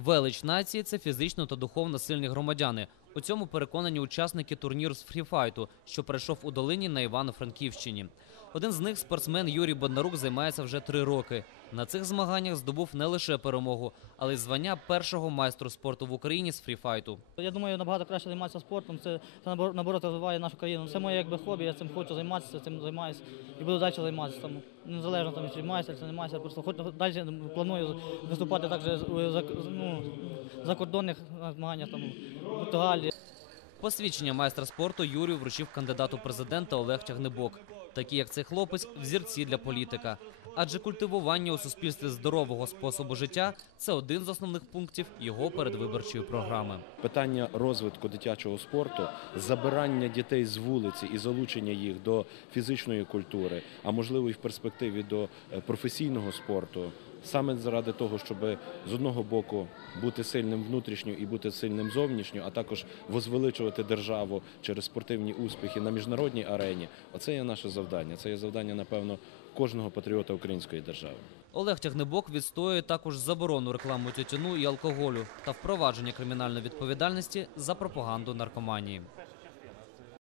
Велич нації це фізично та духовно сильні громадяни. У цьому переконані учасники турніру з фріфайту, що пройшов у долині на Івано-Франківщині. Один з них, спортсмен Юрій Боднарук, займається вже три роки. На цих змаганнях здобув не лише перемогу, але й звання першого майстру спорту в Україні з фріфайту. Я думаю, набагато краще займатися спортом. Це, це наоборот розвиває нашу країну. Це моє якби хобі, я цим хочу займатися, цим займаюся і буду далі займатися. Тому незалежно там, чи займаюся, чи не займаюся. Просто хочу далі планую виступати також за, ну, закордонних змаганнях там в Португалії. Посвідчення майстра спорту Юрію вручив кандидат у президента Олег Тягнебок. Такі, як цей хлопець, взірці для політика. Адже культивування у суспільстві здорового способу життя це один з основних пунктів його передвиборчої програми. Питання розвитку дитячого спорту, забирання дітей з вулиці і залучення їх до фізичної культури, а можливо і в перспективі до е, професійного спорту, саме заради того, щоб з одного боку бути сильним внутрішньо і бути сильним зовнішньо, а також возвеличувати державу через спортивні успіхи на міжнародній арені. Оце є наше завдання. Це є завдання, напевно, кожного патріота української держави. Олег Тягнебок відстоює також заборону рекламу тютюну і алкоголю та впровадження кримінальної відповідальності за пропаганду наркоманії.